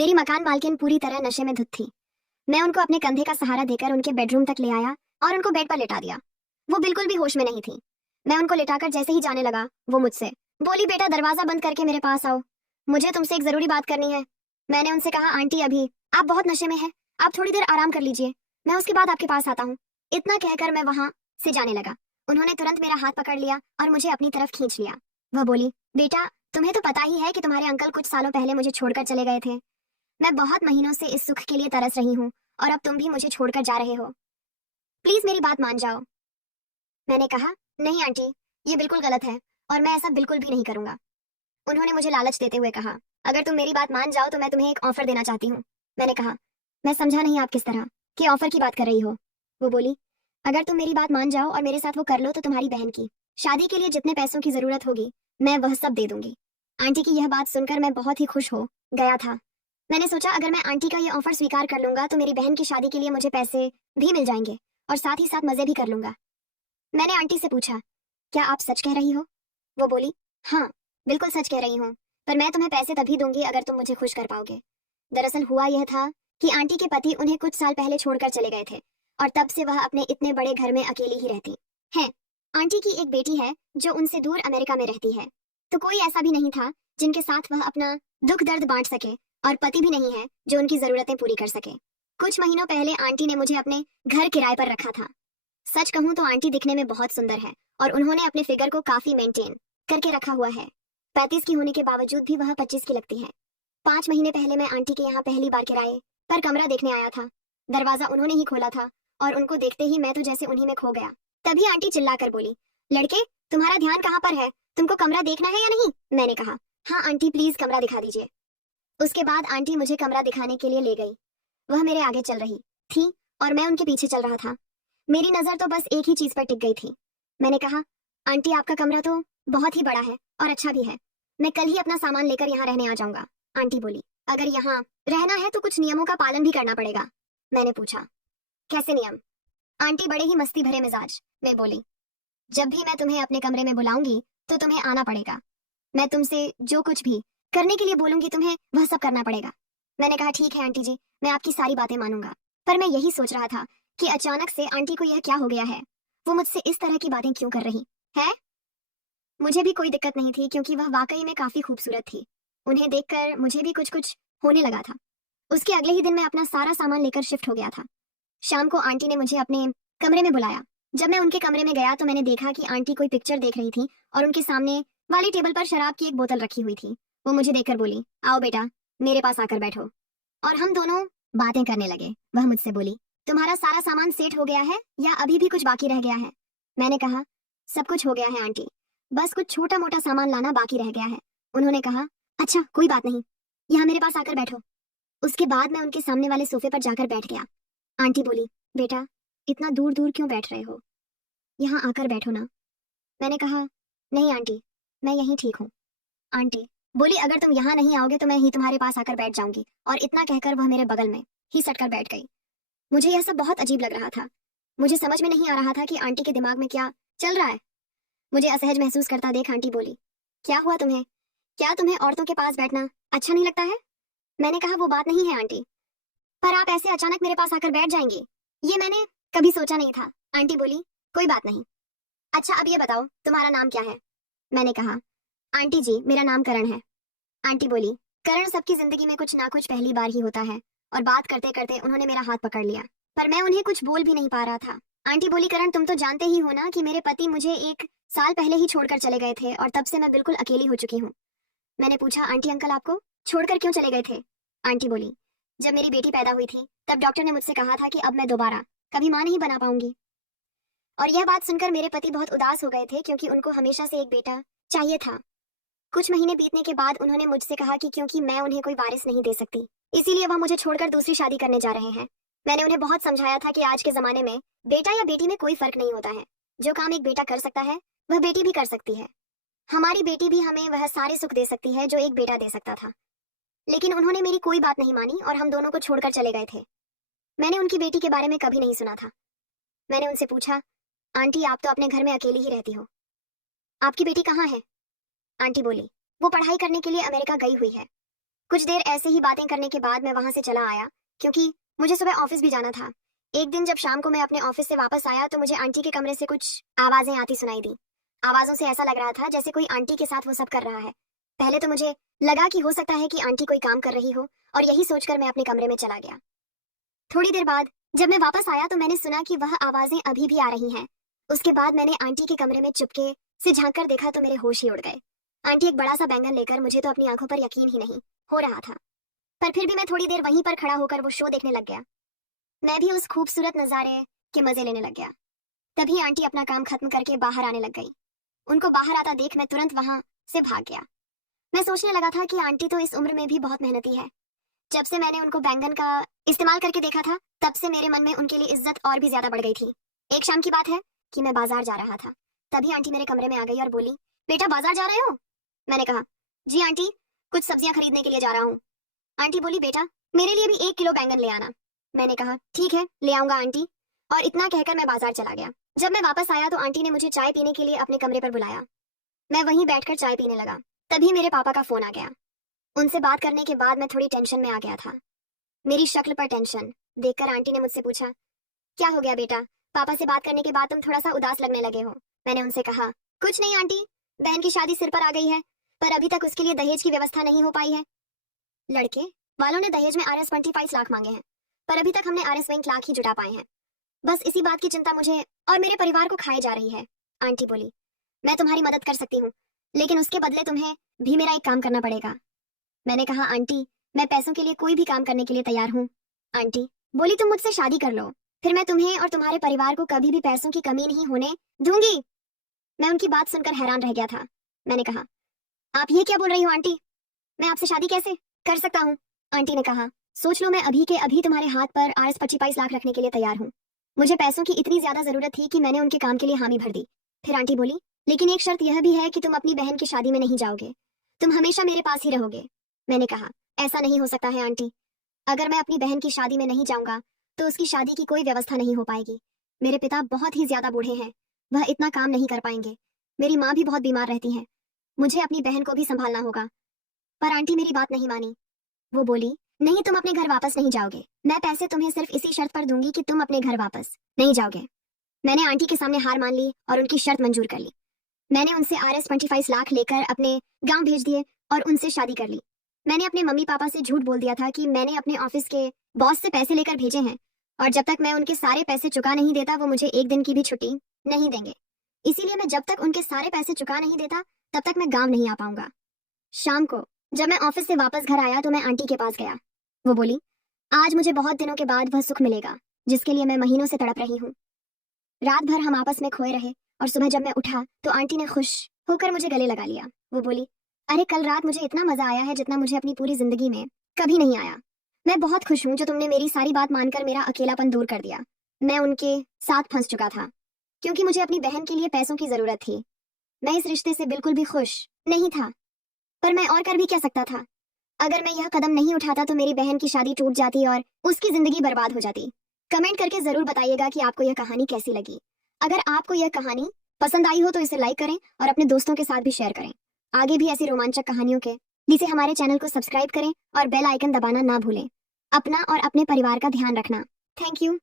मेरी मकान मालकिन पूरी तरह नशे में धुत थी। मैं उनको अपने कंधे का सहारा देकर उनके बेडरूम तक ले आया और उनको बेड पर लिटा दिया। वो बिल्कुल भी होश में नहीं थी। मैं उनको लिटाकर जैसे ही जाने लगा, वो मुझसे बोली, बेटा दरवाजा बंद करके मेरे पास आओ, मुझे तुमसे एक जरूरी बात करनी है। मैंने उनसे कहा, आंटी अभी आप बहुत नशे में हैं, आप थोड़ी देर आराम कर लीजिए, मैं उसके बाद आपके पास आता हूँ। इतना कहकर मैं वहां से जाने लगा। उन्होंने तुरंत मेरा हाथ पकड़ लिया और मुझे अपनी तरफ खींच लिया। वह बोली, बेटा तुम्हें तो पता ही है कि तुम्हारे अंकल कुछ सालों पहले मुझे छोड़कर चले गए थे। मैं बहुत महीनों से इस सुख के लिए तरस रही हूँ और अब तुम भी मुझे छोड़कर जा रहे हो। प्लीज मेरी बात मान जाओ। मैंने कहा, नहीं आंटी, ये बिल्कुल गलत है और मैं ऐसा बिल्कुल भी नहीं करूंगा। उन्होंने मुझे लालच देते हुए कहा, अगर तुम मेरी बात मान जाओ तो मैं तुम्हें एक ऑफर देना चाहती हूँ। मैंने कहा, मैं समझा नहीं आप किस तरह के ऑफर की बात कर रही हो। वो बोली, अगर तुम मेरी बात मान जाओ और मेरे साथ वो कर लो तो तुम्हारी बहन की शादी के लिए जितने पैसों की जरूरत होगी मैं वह सब दे दूंगी। आंटी की यह बात सुनकर मैं बहुत ही खुश हो गया था। मैंने सोचा अगर मैं आंटी का ये ऑफर स्वीकार कर लूंगा तो मेरी बहन की शादी के लिए मुझे पैसे भी मिल जाएंगे और साथ ही साथ मजे भी कर लूंगा। मैंने आंटी से पूछा, क्या आप सच कह रही हो? वो बोली, हाँ बिल्कुल सच कह रही हूँ, पर मैं तुम्हें पैसे तभी दूंगी अगर तुम मुझे खुश कर पाओगे। दरअसल हुआ यह था कि आंटी के पति उन्हें कुछ साल पहले छोड़कर चले गए थे और तब से वह अपने इतने बड़े घर में अकेली ही रहती है। आंटी की एक बेटी है जो उनसे दूर अमेरिका में रहती है, तो कोई ऐसा भी नहीं था जिनके साथ वह अपना दुख दर्द बांट सके, और पति भी नहीं है जो उनकी जरूरतें पूरी कर सके। कुछ महीनों पहले आंटी ने मुझे अपने घर किराए पर रखा था। सच कहूं तो आंटी दिखने में बहुत सुंदर है और उन्होंने अपने फिगर को काफी मेंटेन करके रखा हुआ है। 35 की होने के बावजूद भी वह 25 की लगती है। 5 महीने पहले मैं आंटी के यहाँ पहली बार किराए पर कमरा देखने आया था। दरवाजा उन्होंने ही खोला था और उनको देखते ही मैं तो जैसे उन्हीं में खो गया। तभी आंटी चिल्लाकर बोली, लड़के तुम्हारा ध्यान कहाँ पर है, तुमको कमरा देखना है या नहीं? मैंने कहा, हाँ आंटी प्लीज कमरा दिखा दीजिए। उसके बाद आंटी मुझे कमरा दिखाने के लिए ले गई। वह मेरे आगे चल रही थी और मैं उनके पीछे चल रहा था। मेरी नजर तो बस एक ही चीज पर टिक गई थी। मैंने कहा, आंटी आपका कमरा तो बहुत ही बड़ा है और अच्छा भी है, मैं कल ही अपना सामान लेकर यहाँ रहने आ जाऊंगा। आंटी बोली, अगर यहाँ रहना है तो कुछ नियमों का पालन भी करना पड़ेगा। मैंने पूछा, कैसे नियम? आंटी बड़े ही मस्ती भरे मिजाज में बोली, जब भी मैं तुम्हें अपने कमरे में बुलाऊंगी तो तुम्हें आना पड़ेगा। मैं तुमसे जो कुछ भी करने के लिए बोलूंगी तुम्हें वह सब करना पड़ेगा। मैंने कहा, ठीक है आंटी जी, मैं आपकी सारी बातें मानूंगा। पर मैं यही सोच रहा था कि अचानक से आंटी को यह क्या हो गया है, वो मुझसे इस तरह की बातें क्यों कर रही है। मुझे भी कोई दिक्कत नहीं थी क्योंकि वह वाकई में काफी खूबसूरत थी। उन्हें देखकर मुझे भी कुछ कुछ होने लगा था। उसके अगले ही दिन मैं अपना सारा सामान लेकर शिफ्ट हो गया था। शाम को आंटी ने मुझे अपने कमरे में बुलाया। जब मैं उनके कमरे में गया तो मैंने देखा कि आंटी कोई पिक्चर देख रही थी और उनके सामने वाली टेबल पर शराब की एक बोतल रखी हुई थी। वो मुझे देखकर बोली, आओ बेटा मेरे पास आकर बैठो। और हम दोनों बातें करने लगे। वह मुझसे बोली, तुम्हारा सारा सामान सेट हो गया है या अभी भी कुछ बाकी रह गया है? मैंने कहा, सब कुछ हो गया है आंटी, बस कुछ छोटा मोटा सामान लाना बाकी रह गया है। उन्होंने कहा, अच्छा कोई बात नहीं, यहाँ मेरे पास आकर बैठो। उसके बाद मैं उनके सामने वाले सोफे पर जाकर बैठ गया। आंटी बोली, बेटा इतना दूर दूर क्यों बैठ रहे हो, यहाँ आकर बैठो ना। मैंने कहा, नहीं आंटी मैं यहीं ठीक हूँ। आंटी बोली, अगर तुम यहाँ नहीं आओगे तो मैं ही तुम्हारे पास आकर बैठ जाऊंगी। और इतना कहकर वह मेरे बगल में ही सटकर बैठ गई। मुझे यह सब बहुत अजीब लग रहा था। मुझे समझ में नहीं आ रहा था कि आंटी के दिमाग में क्या चल रहा है। मुझे असहज महसूस करता देख आंटी बोली, क्या हुआ तुम्हें, क्या तुम्हें औरतों के पास बैठना अच्छा नहीं लगता है? मैंने कहा, वो बात नहीं है आंटी, पर आप ऐसे अचानक मेरे पास आकर बैठ जाएंगी, ये मैंने कभी सोचा नहीं था। आंटी बोली, कोई बात नहीं, अच्छा अब ये बताओ तुम्हारा नाम क्या है? मैंने कहा, आंटी जी मेरा नाम करण है। आंटी बोली, करण सबकी जिंदगी में कुछ ना कुछ पहली बार ही होता है। और बात करते करते उन्होंने मेरा हाथ पकड़ लिया, पर मैं उन्हें कुछ बोल भी नहीं पा रहा था। आंटी बोली, करण तुम तो जानते ही हो ना कि मेरे पति मुझे 1 साल पहले ही छोड़कर चले गए थे और तब से मैं बिल्कुल अकेली हो चुकी हूँ। मैंने पूछा, आंटी अंकल आपको छोड़कर क्यों चले गए थे? आंटी बोली, जब मेरी बेटी पैदा हुई थी तब डॉक्टर ने मुझसे कहा था कि अब मैं दोबारा कभी माँ नहीं बना पाऊंगी। और यह बात सुनकर मेरे पति बहुत उदास हो गए थे क्योंकि उनको हमेशा से एक बेटा चाहिए था। कुछ महीने बीतने के बाद उन्होंने मुझसे कहा कि क्योंकि मैं उन्हें कोई वारिस नहीं दे सकती, इसीलिए वह मुझे छोड़कर दूसरी शादी करने जा रहे हैं। मैंने उन्हें बहुत समझाया था कि आज के जमाने में बेटा या बेटी में कोई फर्क नहीं होता है। जो काम एक बेटा कर सकता है वह बेटी भी कर सकती है। हमारी बेटी भी हमें वह सारे सुख दे सकती है जो एक बेटा दे सकता था। लेकिन उन्होंने मेरी कोई बात नहीं मानी और हम दोनों को छोड़कर चले गए थे। मैंने उनकी बेटी के बारे में कभी नहीं सुना था। मैंने उनसे पूछा, आंटी आप तो अपने घर में अकेली ही रहती हो, आपकी बेटी कहाँ है? आंटी बोली, वो पढ़ाई करने के लिए अमेरिका गई हुई है। कुछ देर ऐसे ही बातें करने के बाद मैं वहां से चला आया, क्योंकि मुझे सुबह ऑफिस भी जाना था। एक दिन जब शाम को मैं अपने ऑफिस से वापस आया तो मुझे आंटी के कमरे से कुछ आवाजें आती सुनाई दी। आवाजों से ऐसा लग रहा था जैसे कोई आंटी के साथ वो सब कर रहा है। पहले तो मुझे लगा कि हो सकता है कि आंटी कोई काम कर रही हो, और यही सोचकर मैं अपने कमरे में चला गया। थोड़ी देर बाद जब मैं वापस आया तो मैंने सुना कि वह आवाजें अभी भी आ रही हैं। उसके बाद मैंने आंटी के कमरे में चुपके से झांक कर देखा तो मेरे होश ही उड़ गए। आंटी एक बड़ा सा बैंगन लेकर, मुझे तो अपनी आंखों पर यकीन ही नहीं हो रहा था, पर फिर भी मैं थोड़ी देर वहीं पर खड़ा होकर वो शो देखने लग गया। मैं भी उस खूबसूरत नजारे के मजे लेने लग गया। तभी आंटी अपना काम खत्म करके बाहर आने लग गई। उनको बाहर आता देख मैं तुरंत वहां से भाग गया। मैं सोचने लगा था कि आंटी तो इस उम्र में भी बहुत मेहनती है। जब से मैंने उनको बैंगन का इस्तेमाल करके देखा था, तब से मेरे मन में उनके लिए इज्जत और भी ज्यादा बढ़ गई थी। एक शाम की बात है कि मैं बाजार जा रहा था। तभी आंटी मेरे कमरे में आ गई और बोली, बेटा बाजार जा रहे हो? मैंने कहा, जी आंटी, कुछ सब्जियां खरीदने के लिए जा रहा हूँ। आंटी बोली, बेटा मेरे लिए भी 1 किलो बैंगन ले आना। मैंने कहा, ठीक है ले आऊंगा आंटी, और इतना कहकर मैं बाजार चला गया। जब मैं वापस आया तो आंटी ने मुझे चाय पीने के लिए अपने कमरे पर बुलाया। मैं वहीं बैठकर चाय पीने लगा। तभी मेरे पापा का फोन आ गया। उनसे बात करने के बाद मैं थोड़ी टेंशन में आ गया था। मेरी शक्ल पर टेंशन देखकर आंटी ने मुझसे पूछा, क्या हो गया बेटा, पापा से बात करने के बाद तुम थोड़ा सा उदास लगने लगे हो? मैंने उनसे कहा, कुछ नहीं आंटी, बहन की शादी सिर पर आ गई है, पर अभी तक उसके लिए दहेज की व्यवस्था नहीं हो पाई है। लड़के वालों ने दहेज में RS 25 लाख मांगे हैं, पर अभी तक हमने RS 20 लाख ही जुटा पाए हैं। बस इसी बात की चिंता मुझे और मेरे परिवार को खाए जा रही है। आंटी बोली, मैं तुम्हारी मदद कर सकती हूँ, लेकिन उसके बदले तुम्हें भी मेरा एक काम करना पड़ेगा। मैंने कहा, आंटी मैं पैसों के लिए कोई भी काम करने के लिए तैयार हूँ। आंटी बोली, तुम मुझसे शादी कर लो, फिर मैं तुम्हें और तुम्हारे परिवार को कभी भी पैसों की कमी नहीं होने दूंगी। मैं उनकी बात सुनकर हैरान रह गया था। मैंने कहा, आप ये क्या बोल रही हो आंटी, मैं आपसे शादी कैसे कर सकता हूँ? आंटी ने कहा, सोच लो, मैं अभी के अभी तुम्हारे हाथ पर RS 25 लाख रखने के लिए तैयार हूँ। मुझे पैसों की इतनी ज्यादा जरूरत थी कि मैंने उनके काम के लिए हामी भर दी। फिर आंटी बोली, लेकिन एक शर्त यह भी है कि तुम अपनी बहन की शादी में नहीं जाओगे, तुम हमेशा मेरे पास ही रहोगे। मैंने कहा, ऐसा नहीं हो सकता है आंटी, अगर मैं अपनी बहन की शादी में नहीं जाऊंगा तो उसकी शादी की कोई व्यवस्था नहीं हो पाएगी। मेरे पिता बहुत ही ज्यादा बूढ़े हैं, वह इतना काम नहीं कर पाएंगे। मेरी माँ भी बहुत बीमार रहती है, मुझे अपनी बहन को भी संभालना होगा। पर आंटी मेरी बात नहीं मानी। वो बोली, नहीं, तुम अपने घर वापस नहीं जाओगे। मैं पैसे तुम्हें सिर्फ इसी शर्त पर दूंगी कि तुम अपने घर वापस नहीं जाओगे। मैंने आंटी के सामने हार मान ली और उनकी शर्त मंजूर कर ली। मैंने उनसे RS 25 लाख लेकर अपने गांव भेज दिए और उनसे शादी कर ली। मैंने अपने मम्मी पापा से झूठ बोल दिया था कि मैंने अपने ऑफिस के बॉस से पैसे लेकर भेजे हैं, और जब तक मैं उनके सारे पैसे चुका नहीं देता वो मुझे एक दिन की भी छुट्टी नहीं देंगे। इसीलिए मैं जब तक उनके सारे पैसे चुका नहीं देता तब तक मैं गाँव नहीं आ पाऊंगा। शाम को जब मैं ऑफिस से वापस घर आया तो मैं आंटी के पास गया। वो बोली, आज मुझे बहुत दिनों के बाद वह सुख मिलेगा जिसके लिए मैं महीनों से तड़प रही हूँ। रात भर हम आपस में खोए रहे और सुबह जब मैं उठा तो आंटी ने खुश होकर मुझे गले लगा लिया। वो बोली, अरे कल रात मुझे इतना मजा आया है जितना मुझे अपनी पूरी जिंदगी में कभी नहीं आया। मैं बहुत खुश हूँ जो तुमने मेरी सारी बात मानकर मेरा अकेलापन दूर कर दिया। मैं उनके साथ फंस चुका था क्योंकि मुझे अपनी बहन के लिए पैसों की जरूरत थी। मैं इस रिश्ते से बिल्कुल भी खुश नहीं था, पर मैं और कर भी क्या सकता था। अगर मैं यह कदम नहीं उठाता तो मेरी बहन की शादी टूट जाती और उसकी जिंदगी बर्बाद हो जाती। कमेंट करके जरूर बताइएगा कि आपको यह कहानी कैसी लगी। अगर आपको यह कहानी पसंद आई हो तो इसे लाइक करें और अपने दोस्तों के साथ भी शेयर करें। आगे भी ऐसी रोमांचक कहानियों के लिए हमारे चैनल को सब्सक्राइब करें और बेल आइकन दबाना ना भूलें। अपना और अपने परिवार का ध्यान रखना। Thank you.